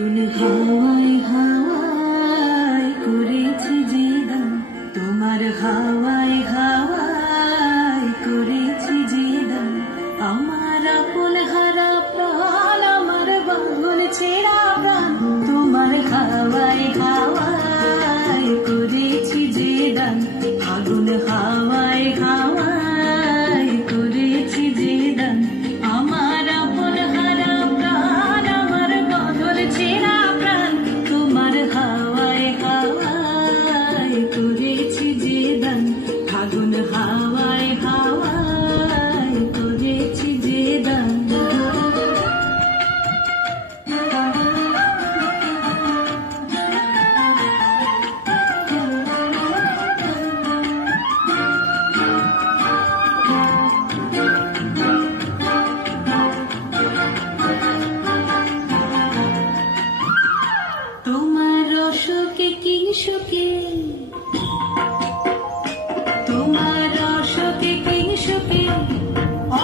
হাওয়ায় হাওয়ায় করেছি যে দান, তোমার হাওয়ায় হাওয়ায় করেছি যে দান। আমার আপন হারা প্রাণ, আমার বাঁধন ছেঁড়া প্রাণ, তোমার হাওয়ায় হাওয়ায় করেছি যে দান। আগুন হাওয়ায় হাওয়ায় করেছি যে দান। আমার আপন হারা প্রাণ, আমার বাঁধন ছেঁড়া প্রাণ, তোমার হাওয়ায় হাওয়ায় করেছি যে দান। আগুন হাওয়ায় হাওয়ায় করেছি যে দান। তোমার অশোকে কিংসুকে, তোমার অশোকে কিংসুকে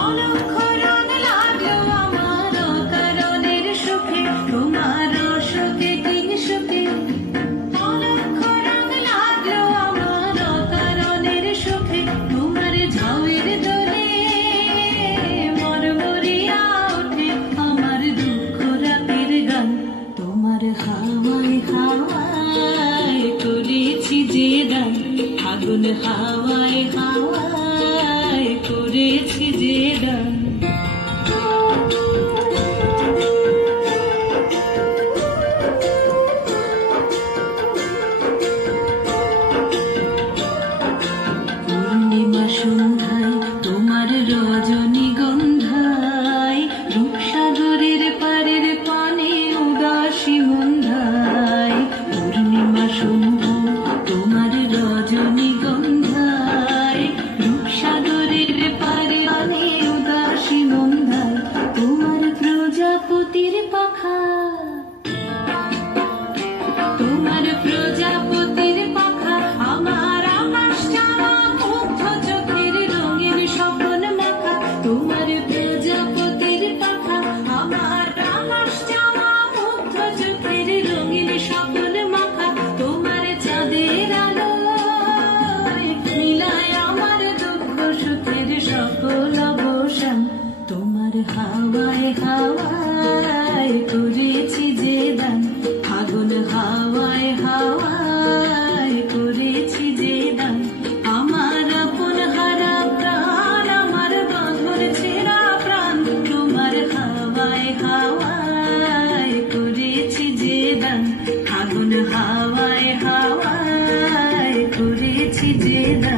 অলক্ষরণ লাগলো আমার অকারণের সুখে। তোমার অশোকে কিংসুকে অলক্ষরণ লাগলো আমার অকারণের সুখে। তোমার ঝাউয়ের দোলে মরমরিয়া ওঠে আমার দুঃখ রাতের গান। তোমার হাওয়ায় হাওয়ায় করেছি যে দান। আগুন হাওয়ায় হাওয়ায় করেছি যে দান। পূর্ণিমা সন্ধ্যায় তোমার রজনীগন্ধায়, রূপসাগরের পারের পানে উদাসী মন্ধায়। পূর্ণিমা সন্ধ্যায় তোমার রজনীগন্ধায়, রূপসাগরের পারে পানে উদাসী মন্ধায়। তোমার প্রজাপতির পাখা, তোমার প্রজাপতির পাখা আমার আকাশ চাওয়া মুগ্ধ চোখের রঙিন স্বপ্ন মাখা। তোমার প্রজাপতির পাখা আমার আকাশ চাওয়া মুগ্ধ চোখের রঙিন স্বপ্ন মাখা। তোমার চাঁদের আলো মিলায় আমার দুঃখ সুখের সকল অবসান। তোমার হাওয়ায় হাওয়ায় করেছি যে দান। আগুন হাওয়ায় হাওয়ায় করেছি যে দান। আমার আপন হারা প্রাণ, আমার বাঁধন ছেঁড়া প্রাণ, তোমার হাওয়ায় হাওয়ায় করেছি যে দান। আগুন হাওয়ায় হাওয়ায় করেছি যে দান।